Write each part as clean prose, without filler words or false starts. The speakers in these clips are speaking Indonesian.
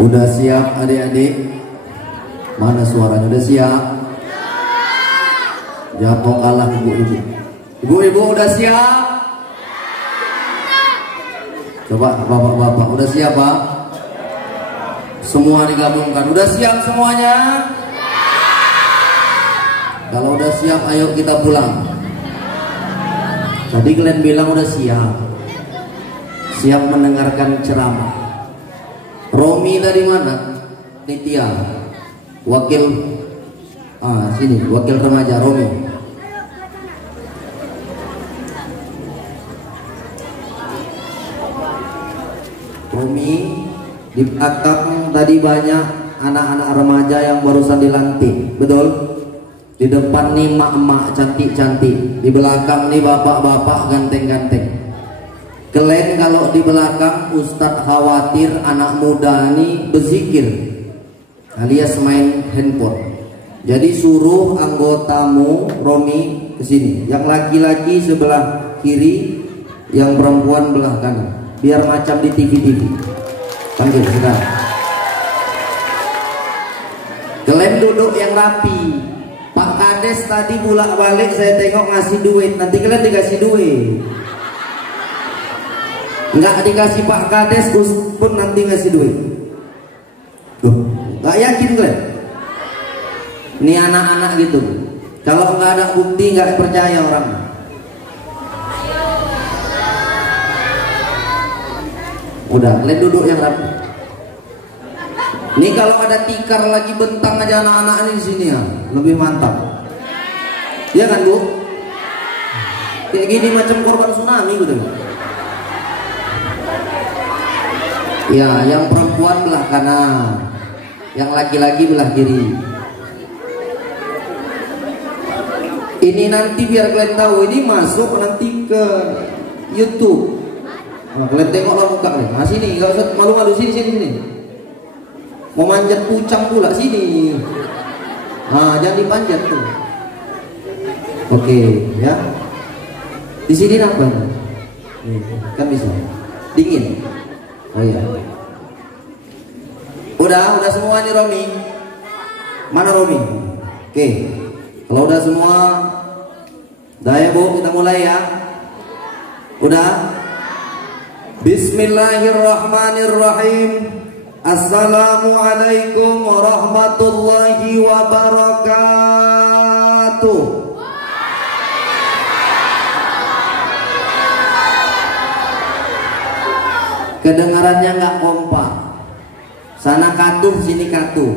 Udah siap adik-adik? Mana suaranya? Udah siap? Jangan mau kalah ibu-ibu. Ibu-ibu udah siap? Coba bapak-bapak udah siap Pak? Semua digabungkan. Udah siap semuanya? Kalau udah siap ayo kita pulang. Tadi kalian bilang udah siap. Siap mendengarkan ceramah. Romi dari mana? Nitya. Wakil sini, wakil remaja Romi. Romi di belakang tadi banyak anak-anak remaja yang barusan dilantik, betul? Di depan nih emak-emak cantik-cantik, di belakang nih bapak-bapak ganteng-ganteng. Kalian kalau di belakang Ustadz khawatir anak muda ini berzikir alias main handphone. Jadi suruh anggotamu Romi ke sini. Yang laki-laki sebelah kiri, yang perempuan belah kanan. Biar macam di TV-TV. Panggil sekarang. Kalian duduk yang rapi. Pak Kades tadi bolak-balik saya tengok ngasih duit. Nanti kalian dikasih duit. Nggak dikasih Pak Kades pun nanti ngasih duit. Nggak yakin kalian? Ini anak-anak gitu. Kalau nggak ada bukti nggak percaya orang. Udah, kalian duduk yang rapi. Ini kalau ada tikar lagi bentang aja anak-anak ini di sini ya, lebih mantap. Iya kan Bu? Kayak gini macam korban tsunami gitu. Ya, yang perempuan belah kanan, yang laki-laki belah kiri. Ini nanti biar kalian tahu, ini masuk nanti ke YouTube. Nah, kalian tengoklah muka nih. Nah sini, nggak usah malu-malu, sini. Mau manjat pucang pula sini. Nah, jangan dipanjat tuh. Oke, ya. Di sini apa? Kan bisa. Dingin. Oh iya. Udah semua nih Romi. Mana Romi? Oke. Kalau udah semua, dah ya Bu, kita mulai ya. Udah? Bismillahirrahmanirrahim. Assalamualaikum warahmatullahi wabarakatuh. Kedengarannya nggak kompak. Sana katuh, sini katuh.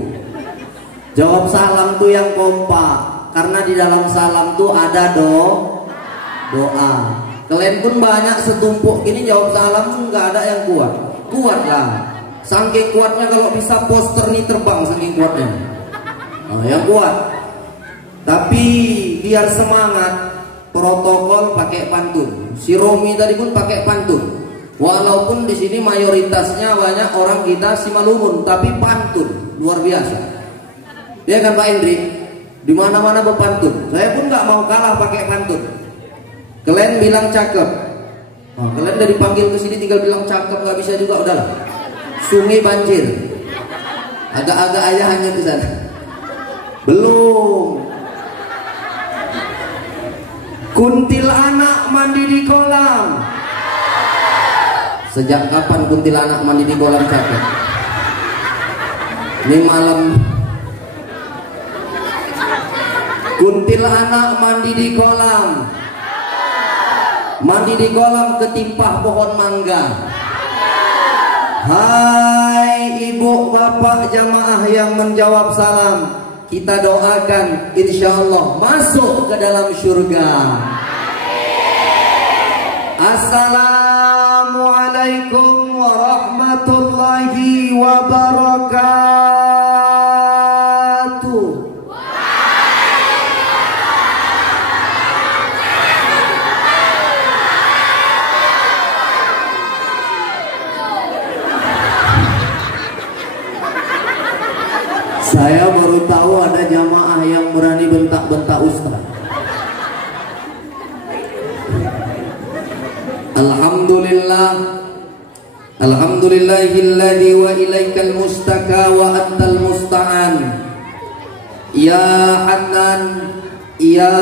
Jawab salam tuh yang kompak. Karena di dalam salam tuh ada doa. Kalian pun banyak setumpuk ini jawab salam nggak ada yang kuat. Kuat lah. Saking kuatnya kalau bisa poster nih terbang saking kuatnya. Nah, yang kuat. Tapi biar semangat, protokol pakai pantun. Si Romi tadi pun pakai pantun. Walaupun di sini mayoritasnya banyak orang kita Simalungun, tapi pantun luar biasa. Ya kan Pak Indri? Di mana-mana berpantun. Saya pun nggak mau kalah pakai pantun. Kalian bilang cakep. Nah, kalian dari panggil ke sini tinggal bilang cakep, nggak bisa juga udahlah. Sungai banjir. Agak-agak ayah hanya ke sana. Belum. Kuntilanak mandi di kolam. Sejak kapan kuntilanak mandi di kolam cakep? Ini malam. Kuntilanak mandi di kolam. Mandi di kolam ketimpah pohon mangga. Hai ibu bapak jamaah yang menjawab salam, kita doakan insya Allah masuk ke dalam surga. Assalamualaikum warahmatullahi wabarakatuh. Saya baru tahu ada jamaah yang berani bentak-bentak ustaz. Alhamdulillah, alhamdulillahilladzi wa ilaikal mustaka wa antal musta'an. Ya Hanan, ya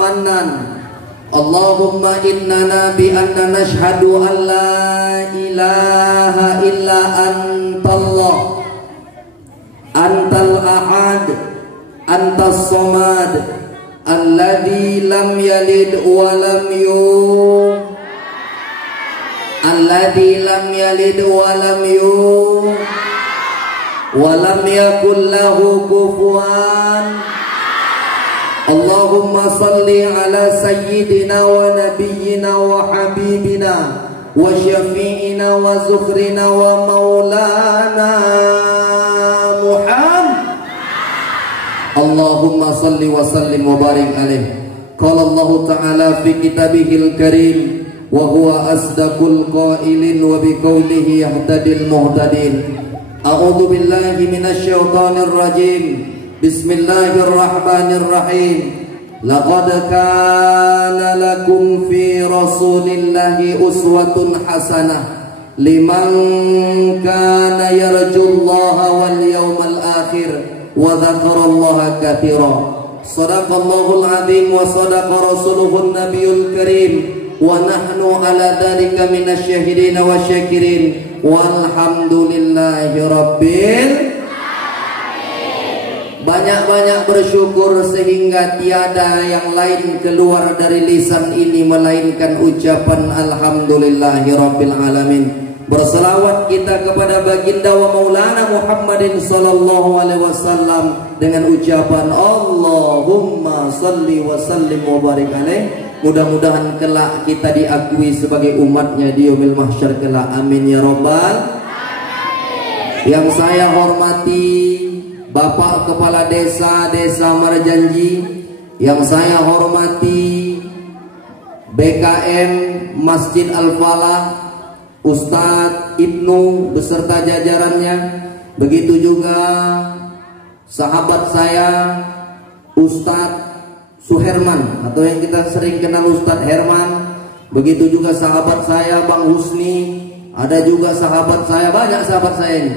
Manan, Allahumma innana bi anna nashhadu an la ilaha illa antallah, antal ahad, antas somad, alladzi lam yalid wa lam yulad, alladzi lam yalid wa lam yulad wa lam yakul lahu kufuwan. Allahumma salli ala sayyidina wa nabiyyina wa habibina wa syafi'ina wa zukhrina wa maulana Muhammad. Allahumma salli wa sallim wa barik alaih. Qala Allah ta'ala fi kitabihil karim wa huwa asdaqul qailin wa biqaulihi yahtadil muhtadin. A'udzu billahi minasy syaithanir rajim. Bismillahirrahmanirrahim. Laqad kana lakum fi Rasulillahi uswatun hasanah liman kana yarjullaha wal yawmal akhir wa dzakarallaha katsira. Shadaqallahul azim wa shadaqa rasuluhun nabiyul karim wa nahnu ala dzalika minasy syahidin wa syakirin walhamdulillahi rabbil. Banyak-banyak bersyukur sehingga tiada yang lain keluar dari lisan ini melainkan ucapan alhamdulillahi rabbil alamin. Berselawat kita kepada baginda wa maulana Muhammadin sallallahu alaihi wasallam dengan ucapan Allahumma salli wa sallim wa barik alaih. Mudah-mudahan kelak kita diakui sebagai umatnya di yaumil mahsyar kelak. Amin ya rabbal. Yang saya hormati Bapak Kepala Desa Marjanji, yang saya hormati BKM Masjid Al-Falah, Ustadz Ibnu beserta jajarannya, begitu juga sahabat saya Ustadz Suherman atau yang kita sering kenal Ustadz Herman, begitu juga sahabat saya Bang Husni, ada juga sahabat saya, banyak sahabat saya ini,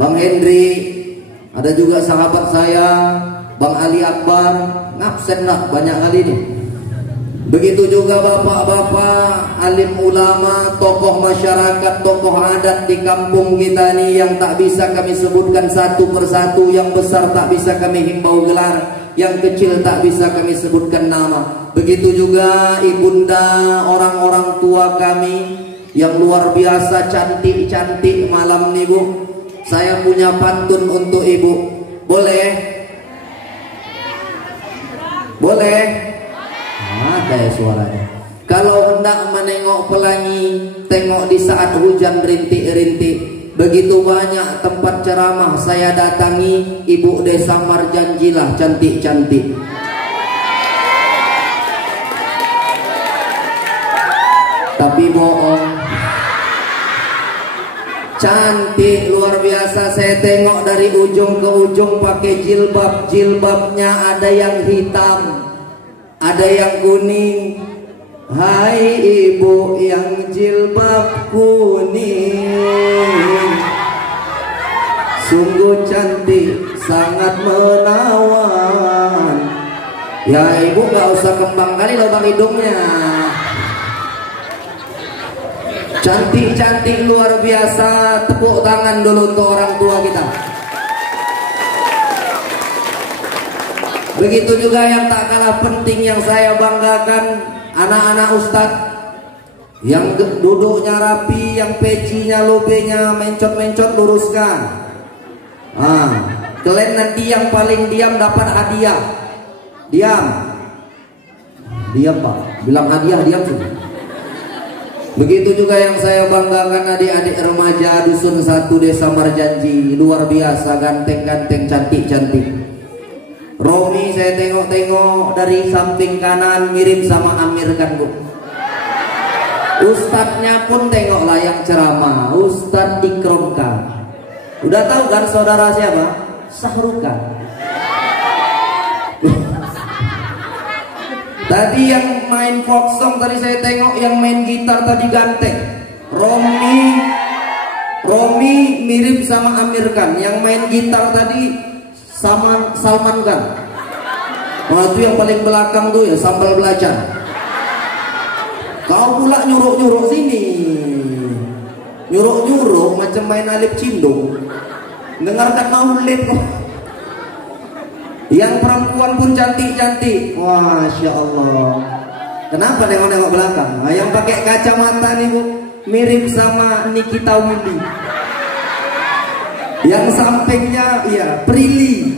Bang Hendri, ada juga sahabat saya Bang Ali Akbar, ngabsen nak banyak kali ini. Begitu juga bapak-bapak alim ulama, tokoh masyarakat, tokoh adat di kampung kita ini yang tak bisa kami sebutkan satu persatu, yang besar tak bisa kami himbau gelar, yang kecil tak bisa kami sebutkan nama. Begitu juga ibunda, orang-orang tua kami yang luar biasa cantik-cantik malam nih Bu. Saya punya pantun untuk ibu. Boleh? Boleh? Ada ya suaranya. Kalau hendak menengok pelangi, tengok di saat hujan rintik-rintik. Begitu banyak tempat ceramah saya datangi, ibu desa Marjanjilah cantik-cantik. Tapi bohong. Cantik luar biasa, saya tengok dari ujung ke ujung pakai jilbab. Jilbabnya ada yang hitam, ada yang kuning. Hai ibu yang jilbab kuning, sungguh cantik, sangat menawan. Ya ibu gak usah kembang kali lubang hidungnya. Cantik-cantik luar biasa. Tepuk tangan dulu untuk orang tua kita. Begitu juga yang tak kalah penting yang saya banggakan, anak-anak ustadz yang duduknya rapi, yang pecinya, lobenya mencot-mencot luruskan. Kalian nanti yang paling diam dapat hadiah. Diam. Diam Pak. Bilang hadiah, diam sih. Begitu juga yang saya banggakan adik-adik remaja Dusun 1 Desa Marjanji, luar biasa, ganteng-ganteng, cantik-cantik. Romi saya tengok-tengok dari samping kanan mirip sama Amir kan Bu. Ustadznya pun tengoklah yang ceramah, Ustadz Ikromkan. Udah tahu kan saudara siapa? Sahrukan. Tadi yang yang main folk song tadi saya tengok, yang main gitar tadi ganteng. Romi mirip sama Amir Khan. Yang main gitar tadi sama Salman Khan. Wah, itu yang paling belakang tuh ya sambal belacan. Kau pula nyuruh-nyuruh sini. Nyuruh-nyuruh macam main Alip Cindung. Dengarkan maulid kok. Yang perempuan pun cantik-cantik. Masya Allah. Kenapa nengok-nengok belakang? Nah, yang pakai kacamata nih Bu, mirip sama Nikita Willy. Yang sampingnya iya Prilly,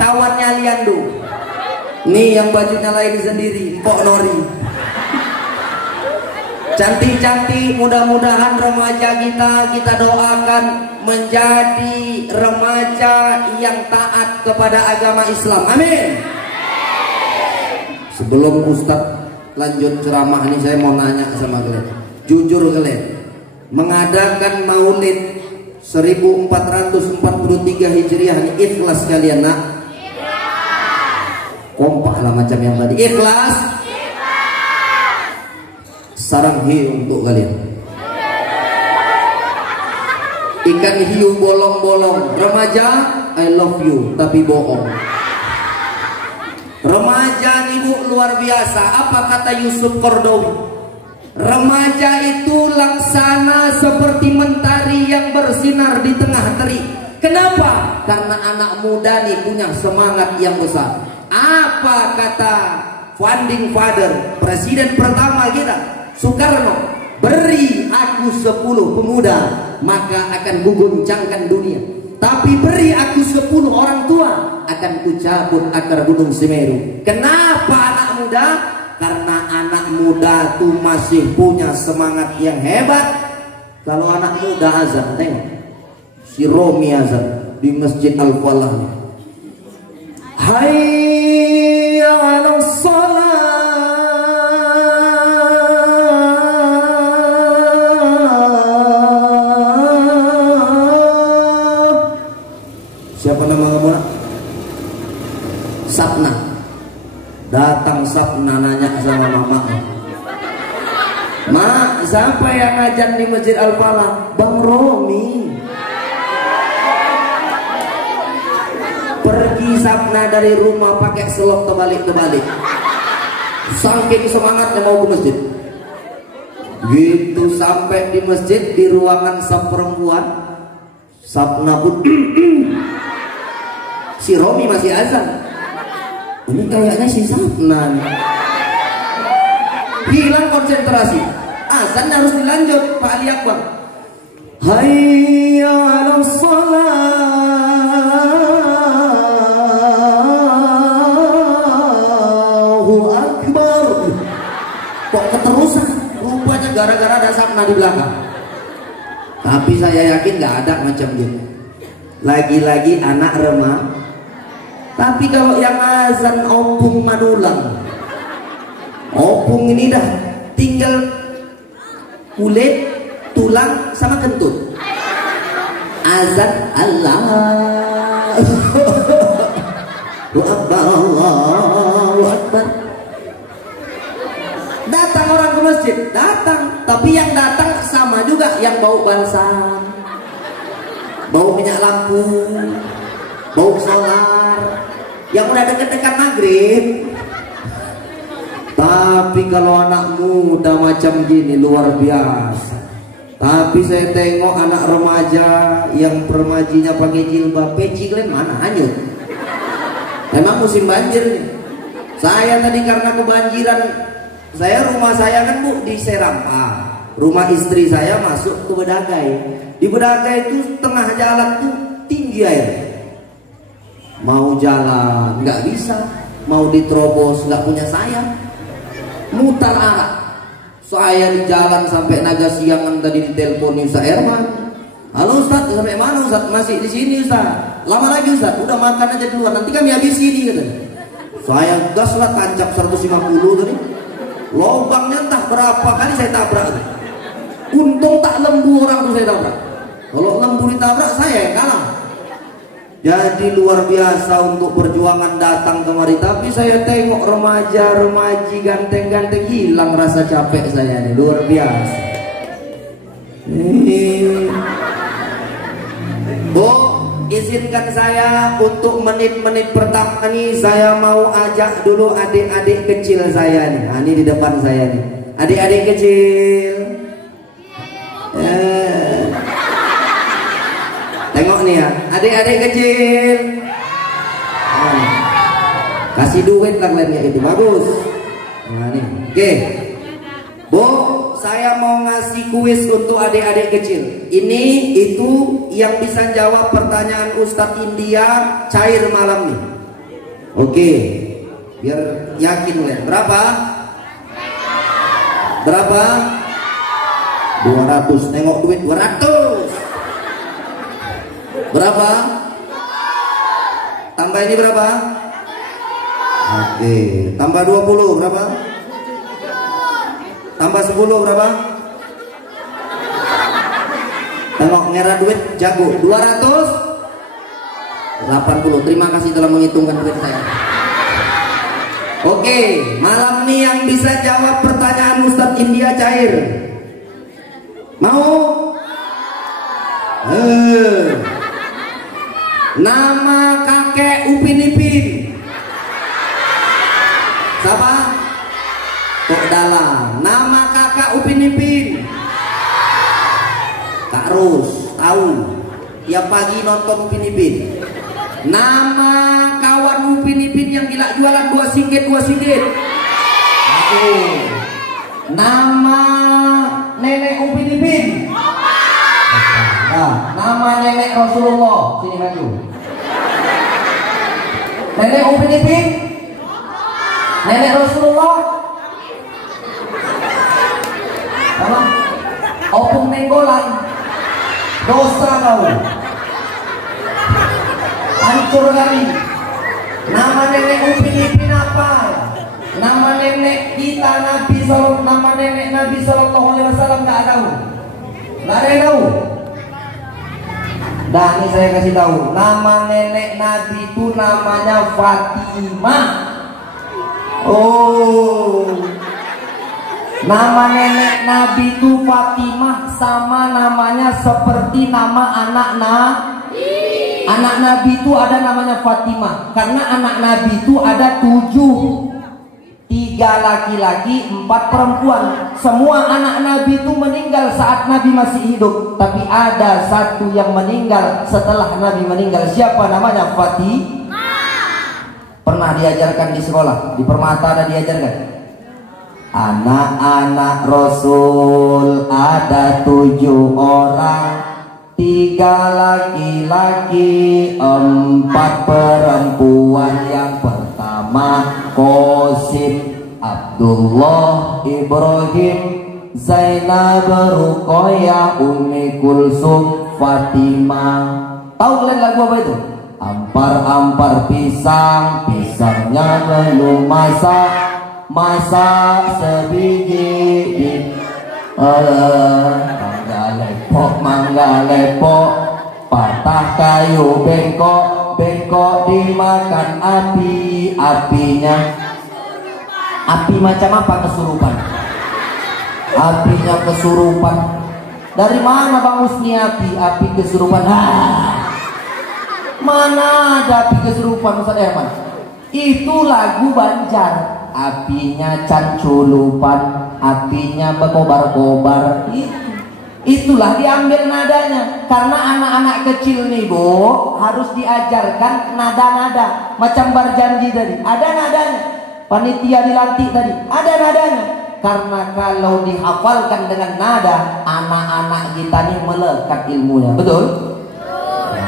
kawannya Liando. Nih yang bajunya lain sendiri, Mpok Nori. Cantik-cantik, mudah-mudahan remaja kita doakan menjadi remaja yang taat kepada agama Islam. Amin. Sebelum Ustadz lanjut ceramah ini, saya mau nanya sama kalian, jujur kalian, mengadakan maulid 1443 Hijriah ini ikhlas kalian nak? Kompak lah macam yang tadi. Ikhlas? Sarang hiu untuk kalian. Ikan hiu bolong-bolong. Remaja, I love you, tapi bohong. Remaja ibu luar biasa. Apa kata Yusuf Qaradawi? Remaja itu laksana seperti mentari yang bersinar di tengah terik. Kenapa? Karena anak muda nih punya semangat yang besar. Apa kata founding father, presiden pertama kita Soekarno? Beri aku 10 pemuda, maka akan kuguncangkan dunia. Tapi beri aku 10 orang tua, akan kucabut akar gunung Semeru. Kenapa anak muda? Karena anak muda tuh masih punya semangat yang hebat. Kalau anak muda azan, tengok si Romi azan di Masjid Al-Falah. Hayya 'alas shalah. Siapa nama kamu? Sapna. Datang Sapna nanya sama mama, "Ma, siapa yang ngajar di Masjid Al-Falah?" "Bang Romi." Pergi Sapna dari rumah pakai selop terbalik-terbalik. Saking semangatnya mau ke masjid. Gitu sampai di masjid, di ruangan saf perempuan, Sapna pun si Romi masih azan. Ini kayaknya si Sapna hilang konsentrasi. Azan harus dilanjut Pak Ali Akbar. Hayya 'alas Allahu Akbar. Kok keterusan? Rupanya gara-gara ada Sapna di belakang. Tapi saya yakin nggak ada macam gitu. Lagi-lagi anak remaja. Tapi kalau yang azan opung Manulang, opung ini dah tinggal kulit, tulang sama kentut. Azan Allahu Akbar, Allahu Akbar. Datang orang ke masjid, datang. Tapi yang datang sama juga, yang bau balsam, bau minyak lampu, bau solar, yang udah deket-dekat maghrib. Tapi kalau anak muda macam gini luar biasa. Tapi saya tengok anak remaja yang permajinya pakai jilbab, peci kalian mana hanyut. Memang musim banjir nih. Saya tadi karena kebanjiran, rumah saya kan Bu di Serampa. Rumah istri saya masuk ke Bedagai. Di Bedagai itu tengah jalan tuh tinggi air. Mau jalan nggak bisa, mau diterobos nggak punya sayap, mutar arah. Saya di jalan sampai Nagasiangan tadi diteleponin Ustaz Herman. "Halo Ustaz, sampai mana Ustaz?" "Masih di sini Ustaz." "Lama lagi Ustaz?" "Udah makan aja duluan, nanti kami habis ini," katanya. Saya gas lah, tancap 150 tadi. Lobangnya entah berapa kali saya tabrak. Untung tak lembu orang tuh saya tabrak. Kalau lembu ditabrak saya yang kalah. Jadi luar biasa untuk perjuangan datang kemari. Tapi saya tengok remaja-remaji ganteng-ganteng, hilang rasa capek saya nih. Luar biasa. Bu, izinkan saya untuk menit-menit pertama nih, saya mau ajak dulu adik-adik kecil saya nih. Nah, ini di depan saya nih. Adik-adik kecil. Tengok nih ya, adik-adik kecil. Kasih duit lah kalian itu, bagus. Nah nih, oke. Bu, saya mau ngasih kuis untuk adik-adik kecil. Ini itu yang bisa jawab pertanyaan Ustadz India cair malam nih. Oke, biar yakin kalian. Berapa? Berapa? 200. Tengok duit 200. Berapa? Tambah ini berapa? Oke, tambah 20 berapa? Tambah 10 berapa? Tengok ngerah duit jago 280. Terima kasih telah menghitungkan duit saya. Oke, malam ini yang bisa jawab pertanyaan Ustadz India cair. Mau? Nama kakek Upin Ipin siapa? Kok dalam. Nama kakak Upin Ipin Kak Ros, tahu tiap pagi nonton Upin Ipin. Nama kawan Upin Ipin yang gila jualan 2 singgit. Nama nenek Upin Ipin. Nah, nama nenek Rasulullah, sini maju. Nenek Upin Ipin, nenek Rasulullah. Apa? Opung Nenggolan. Dosa kau. Hancur kali. Nama nenek Upin Ipin apa? Nama nenek kita nama nenek Nabi Sallallahu Alaihi Wasallam nggak tahu. Nggak ada yang tahu. Dan ini saya kasih tahu, nama nenek Nabi itu namanya Fatimah. Oh, nama nenek Nabi itu Fatimah sama namanya seperti nama anak Nabi. Anak Nabi itu ada namanya Fatimah karena anak Nabi itu ada 7. 3 laki-laki, 4 perempuan. Semua anak Nabi itu meninggal saat Nabi masih hidup. Tapi ada satu yang meninggal setelah Nabi meninggal. Siapa namanya? Fatimah. Pernah diajarkan di sekolah? Di Permata ada diajarkan? Anak-anak Rasul ada 7 orang. 3 laki-laki, 4 perempuan. Yang pertama Qasim, Abdullah, Ibrahim, Zainab, Ruqayyah, Ummi Kulsum, Fatimah. Tahu kalian lagu apa itu? Ampar-ampar pisang, pisangnya belum masak, masak sebiji. Mangga lepok, patah kayu bengkok, bengkok dimakan api, apinya api macam apa? Kesurupan. Apinya kesurupan. Dari mana Bang Husni api kesurupan? Mana ada api kesurupan Ustaz Herman? Itu lagu Banjar. Apinya canculupan, apinya berkobar-kobar. Itulah diambil nadanya. Karena anak-anak kecil nih Bu harus diajarkan nada-nada. Macam berjanji tadi, ada nadanya. Panitia dilantik tadi, ada nadanya. Karena kalau dihafalkan dengan nada, anak-anak kita nih melekat ilmunya. Betul?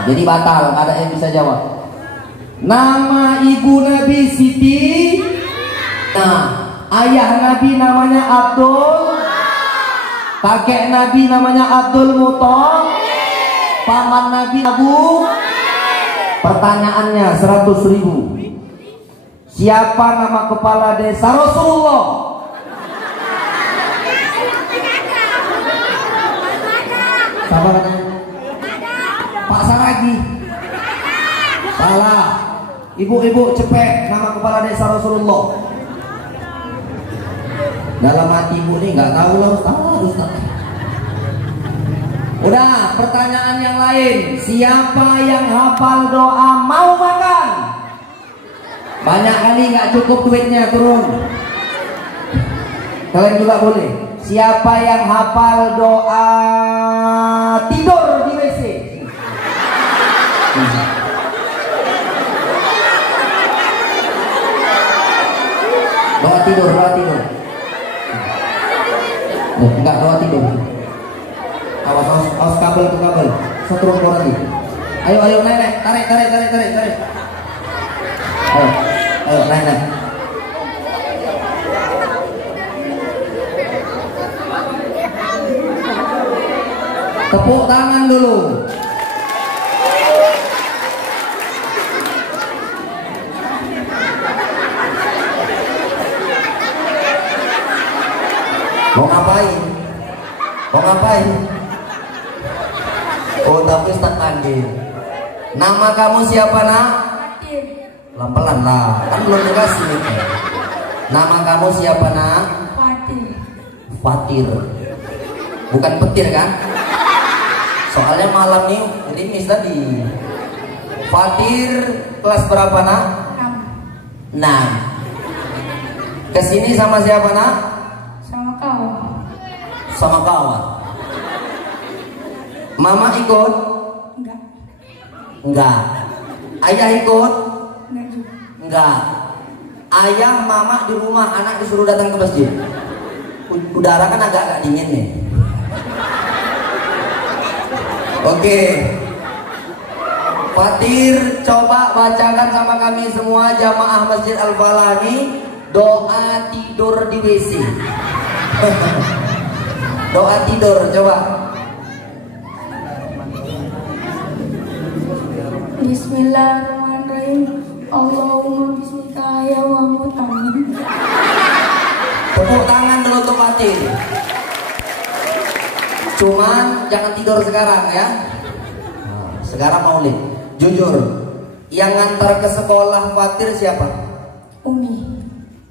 Jadi batal, ada yang bisa jawab. Nama ibu Nabi Siti. Nah, ayah Nabi namanya Abdul. Kakek Nabi namanya Abdul Muthalib. Paman Nabi Abu. Pertanyaannya 100.000. Siapa nama kepala desa Rasulullah? Siapa katanya? Pak Saragi. Salah. Ibu-ibu cepet nama kepala desa Rasulullah. Dalam hati ibu nih nggak tahu lah Ustaz. Udah, pertanyaan yang lain. Siapa yang hafal doa mau makan? Banyak kali nggak cukup duitnya, turun. Kalian juga boleh. Siapa yang hafal doa tidur di WC? Doa tidur. Enggak, doa tidur. Awas kabel ke kabel. Setrum kau lagi. Ayo naik. Tarik. Ayo naik. Tepuk tangan dulu. Mau ngapain? Oh, tapi Ustaz panggil. Nama kamu siapa, Nak? Fatir. Pelan lah, kan belum dikasih. Nama kamu siapa, Nak? Fatir. Bukan petir kan? Soalnya malam nih gerimis tadi. Fatir kelas berapa, Nak? 6. Kesini sama siapa, Nak? Sama kawan. Mama ikut? Enggak. Ayah ikut? Enggak. Ayah, mama di rumah, anak disuruh datang ke masjid. Udara kan agak dingin nih. Oke. Fatir, coba bacakan sama kami semua jamaah Masjid Al-Falah ini doa tidur di WC. Doa tidur, coba. Bismillahirrahmanirrahim. Allahumma bismika ya wa mutamin. Tepuk tangan dulu untuk Fatir. Cuman jangan tidur sekarang ya. Sekarang maulid. Jujur, yang ngantar ke sekolah Fatir siapa? Umi.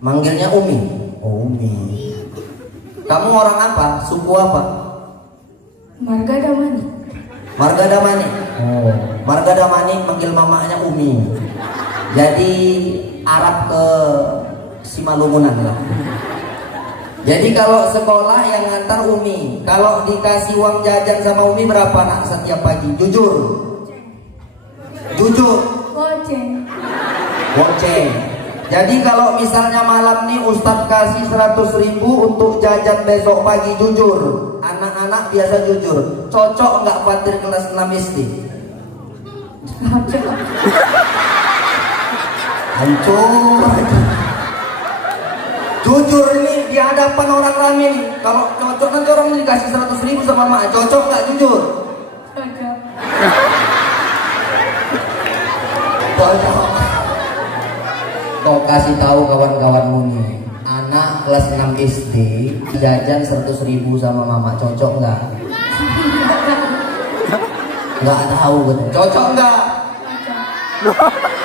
Manggilnya Umi. Oh, Umi. Kamu orang apa? Suku apa? Marga Damani. Marga Damani. Oh, Marga Damani manggil mamanya Umi. Jadi Arab ke Simalungunan lah. Jadi kalau sekolah yang ngantar Umi. Kalau dikasih uang jajan sama Umi berapa, Nak, setiap pagi? Jujur. Goceng. Jadi kalau misalnya malam nih Ustadz kasih 100.000 untuk jajan besok pagi, jujur. Anak-anak biasa jujur. Cocok nggak Fatir kelas 6 SD? Hancur. Jujur ini di hadapan orang ramai nih. Kalau cocok nanti orang ini dikasih 100.000 sama mak. Cocok nggak jujur? Cocok. Kau kasih tahu kawan-kawanmu nih, anak kelas 6 SD jajan 100.000 sama mama, cocok nggak? Nggak tahu betul. Cocok nggak?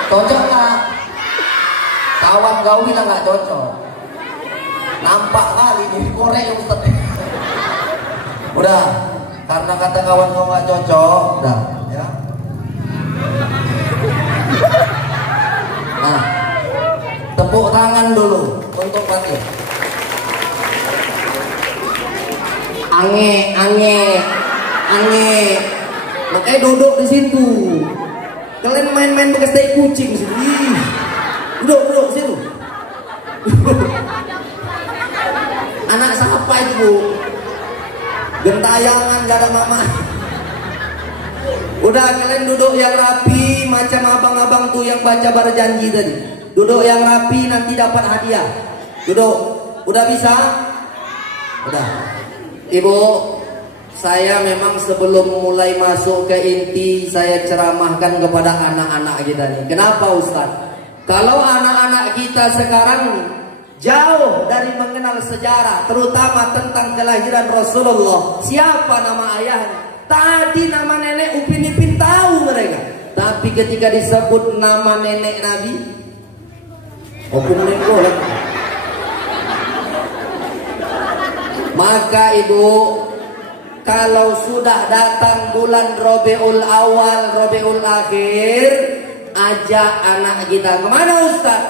Cocok nggak? Kawan kau bilang nggak cocok. Nampak kali nih korek yang Ustaz. Udah, karena kata kawan kau nggak cocok, udah ya. Nah, tepuk tangan dulu untuk Fatir. Ange. Makanya duduk di situ. Kalian main-main bekas tai kucing sih. Duduk situ. Anak siapa itu, Bu? Gentayangan gak ada mama. Udah, kalian duduk yang rapi macam abang-abang tuh yang baca berjanji tadi. Duduk yang rapi, nanti dapat hadiah. Duduk. Udah bisa? Udah. Ibu, saya memang sebelum mulai masuk ke inti, saya ceramahkan kepada anak-anak kita nih. Kenapa, Ustaz? Kalau anak-anak kita sekarang jauh dari mengenal sejarah, terutama tentang kelahiran Rasulullah, siapa nama ayahnya, tadi nama nenek, Upin Ipin tahu mereka. Tapi ketika disebut nama nenek Nabi, opung lengko. Maka ibu, kalau sudah datang bulan Rabiul Awal, Rabiul Akhir, ajak anak kita kemana Ustaz?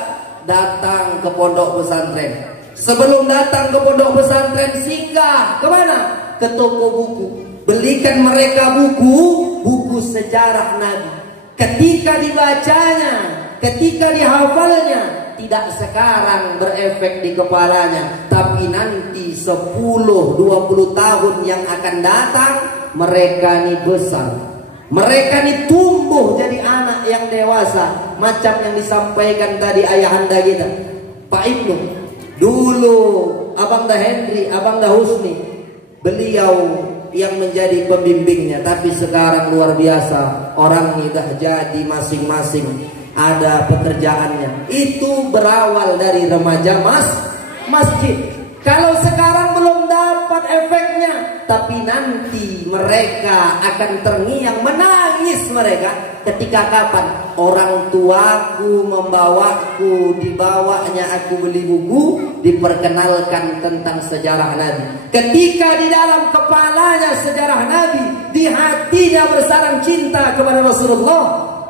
Datang ke pondok pesantren. Sebelum datang ke pondok pesantren, singgah kemana? Ke toko buku. Belikan mereka buku sejarah Nabi. Ketika dibacanya, ketika dihafalnya, tidak sekarang berefek di kepalanya, tapi nanti 10-20 tahun yang akan datang, mereka ini besar, mereka ini tumbuh jadi anak yang dewasa. Macam yang disampaikan tadi ayahanda kita Pak Ibnu, dulu Abang Dah Henry, Abang Dah Husni, beliau yang menjadi pembimbingnya. Tapi sekarang luar biasa, orang sudah jadi masing-masing ada pekerjaannya. Itu berawal dari remaja masjid. Kalau sekarang belum dapat efeknya, tapi nanti mereka akan terngiang, menangis mereka ketika kapan orang tuaku membawaku, dibawanya aku beli buku, diperkenalkan tentang sejarah Nabi. Ketika di dalam kepalanya sejarah Nabi, di hatinya bersarang cinta kepada Rasulullah,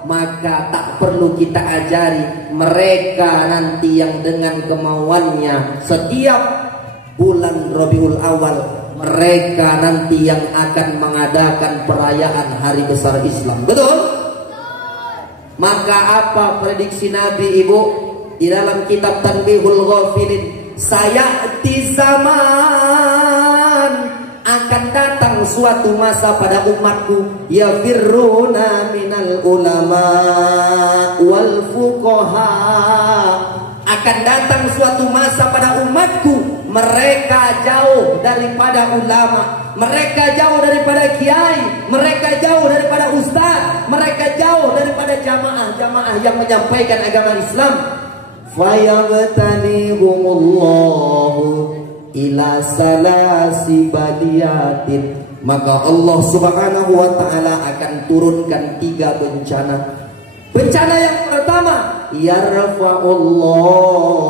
maka tak perlu kita ajari mereka nanti yang dengan kemauannya setiap bulan Rabiul Awal mereka nanti yang akan mengadakan perayaan hari besar Islam. Betul? Maka apa prediksi Nabi ibu di dalam kitab Tanbihul Ghafilin? Sayati zaman, akan datang suatu masa pada umatku, yafirruna minal ulama wal fuqaha. Akan datang suatu masa pada umatku, mereka jauh daripada ulama, mereka jauh daripada kiai, mereka jauh daripada ustaz, mereka jauh daripada jamaah yang menyampaikan agama Islam. Fayabtanihumullahu ila salasi baliyatin, maka Allah subhanahu wa ta'ala akan turunkan 3 bencana. Bencana yang pertama, yarfa'ullah,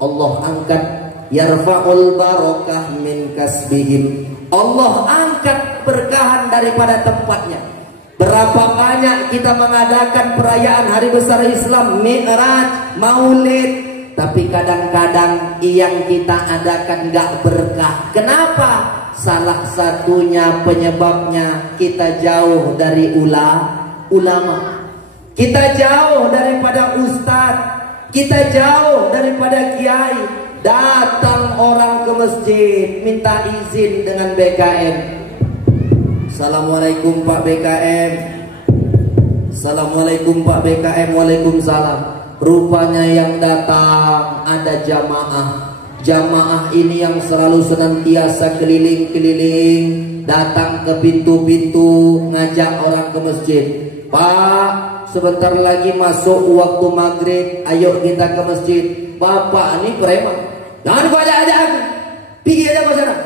Allah angkat, yarfa'ul barakah min kasbihim, Allah angkat berkahan daripada tempatnya. Berapa banyak kita mengadakan perayaan hari besar Islam, Mi'raj, Maulid, tapi kadang-kadang yang kita adakan gak berkah. Kenapa? Salah satunya penyebabnya kita jauh dari ulama, kita jauh daripada ustadz, kita jauh daripada kiai. Datang orang ke masjid minta izin dengan BKM. Assalamualaikum Pak BKM. Assalamualaikum Pak BKM. Waalaikumsalam. Rupanya yang datang ada jamaah ini yang selalu senantiasa keliling-keliling, datang ke pintu-pintu, ngajak orang ke masjid. Pak, sebentar lagi masuk waktu maghrib, ayo kita ke masjid. Bapak ini preman, jangan kau ajak aku, pergi aja ke sana.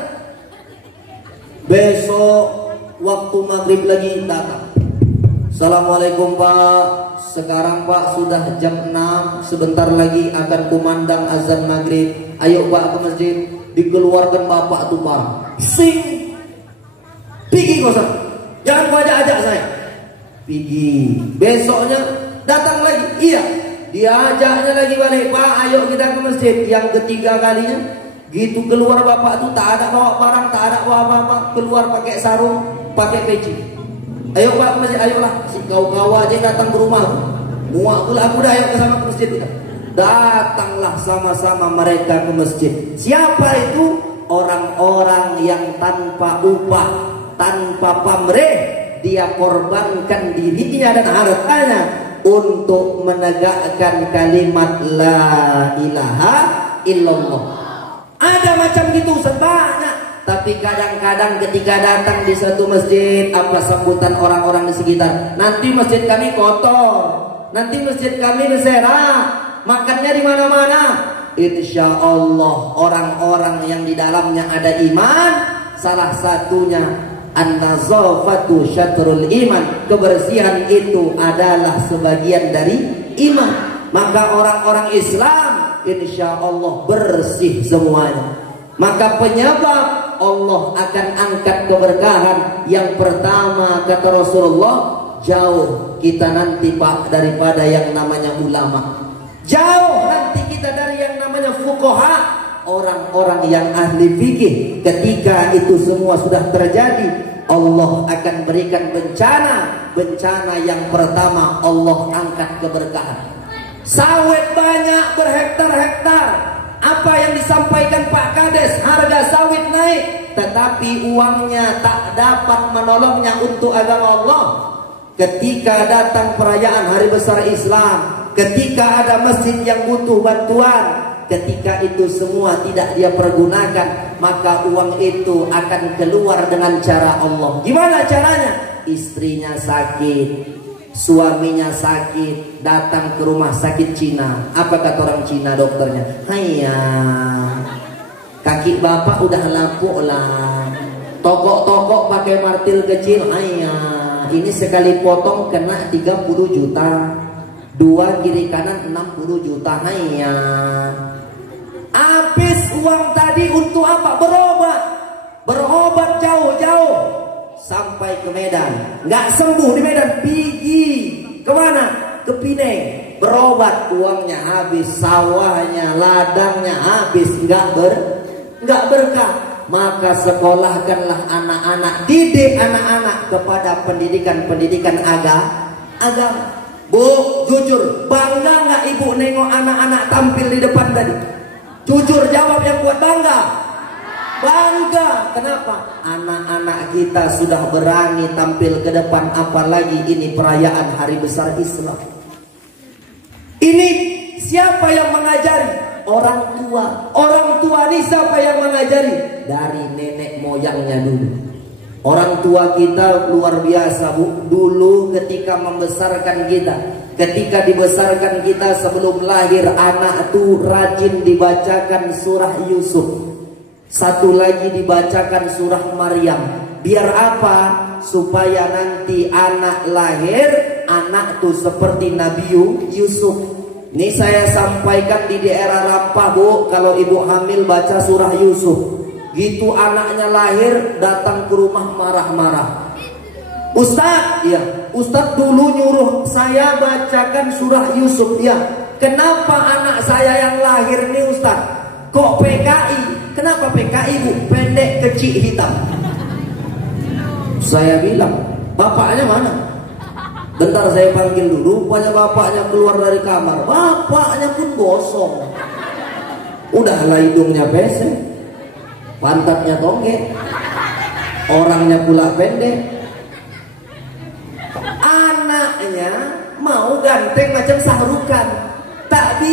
Besok waktu maghrib lagi datang. Assalamualaikum Pak, sekarang Pak sudah jam 6, sebentar lagi akan kumandang azan maghrib. Ayo Pak ke masjid. Dikeluarkan Bapak tuh Pak, sing, pergi kau sana, jangan kau ajak saya. Pergi. Besoknya datang lagi, iya, diajaknya lagi balik. Pak, ayo kita ke masjid. Yang ketiga kalinya, gitu keluar Bapak tuh tak ada bawa barang, tak ada bawa apa-apa, keluar pakai sarung, pakai peci. Ayo Pak ke masjid, ayolah. Si kau aja datang ke rumah, muak pula aku dah, ayo ke sama ke masjid kita. Datanglah sama-sama mereka ke masjid. Siapa itu? Orang-orang yang tanpa upah, tanpa pamrih, dia korbankan dirinya dan hartanya untuk menegakkan kalimat la ilaha illallah. Ada macam gitu sebanyak. Tapi kadang-kadang ketika datang di satu masjid, apa sambutan orang-orang di sekitar? Nanti masjid kami kotor, nanti masjid kami berserakan, makannya di mana-mana. Insya Allah orang-orang yang di dalamnya ada iman, salah satunya An-nazafatu syatrul iman. Kebersihan itu adalah sebagian dari iman. Maka orang-orang Islam insya Allah bersih semuanya. Maka penyebab Allah akan angkat keberkahan yang pertama kata Rasulullah, jauh kita nanti Pak daripada yang namanya ulama. Jauh nanti kita dari yang namanya fuqaha, orang-orang yang ahli fikih. Ketika itu semua sudah terjadi, Allah akan berikan bencana. Bencana yang pertama, Allah angkat keberkahan. Sawit banyak berhektar-hektar. Apa yang disampaikan Pak Kades, harga sawit naik, tetapi uangnya tak dapat menolongnya untuk agama Allah. Ketika datang perayaan hari besar Islam, ketika ada masjid yang butuh bantuan, ketika itu semua tidak dia pergunakan, maka uang itu akan keluar dengan cara Allah. Gimana caranya? Istrinya sakit, suaminya sakit, datang ke rumah sakit Cina. Apa kata orang Cina dokternya? Haiya, kaki bapak udah lapuk lah. Tokok-tokok pakai martil kecil. Haiya, ini sekali potong kena 30 juta. Dua kiri kanan 60 juta. Haiya, habis uang tadi untuk apa? Berobat. Berobat jauh-jauh sampai ke Medan, nggak sembuh di Medan, pergi kemana? Ke Pineng, berobat, uangnya habis, sawahnya, ladangnya habis, nggak berkah. Maka sekolahkanlah anak-anak, didik anak-anak kepada pendidikan agama. Bu, jujur, bangga nggak ibu nengok anak-anak tampil di depan tadi? Jujur jawab yang kuat, bangga. Bangga. Kenapa? Anak-anak kita sudah berani tampil ke depan, apalagi ini perayaan hari besar Islam. Ini siapa yang mengajari? Orang tua. Orang tua ini siapa yang mengajari? Dari nenek moyangnya dulu. Orang tua kita luar biasa, Bu. Dulu ketika membesarkan kita, ketika dibesarkan kita sebelum lahir, anak itu rajin dibacakan surah Yusuf. Satu lagi dibacakan surah Maryam. Biar apa? Supaya nanti anak lahir, anak tuh seperti Nabi Yusuf. Ini saya sampaikan di daerah Rampah, Bu. Kalau ibu hamil baca surah Yusuf, gitu anaknya lahir, datang ke rumah marah-marah. Ustadz, ya, Ustadz dulu nyuruh saya bacakan surah Yusuf, ya. Kenapa anak saya yang lahir nih Ustadz kok PKI? Kenapa PKI, Bu? Pendek, kecil, hitam. Saya bilang, bapaknya mana? Bentar saya panggil dulu. Rupanya bapaknya keluar dari kamar. Bapaknya pun gosong. Udahlah hidungnya pesek, pantatnya tonggek, orangnya pula pendek. Anaknya mau ganteng macam Sahrukan, tak bisa.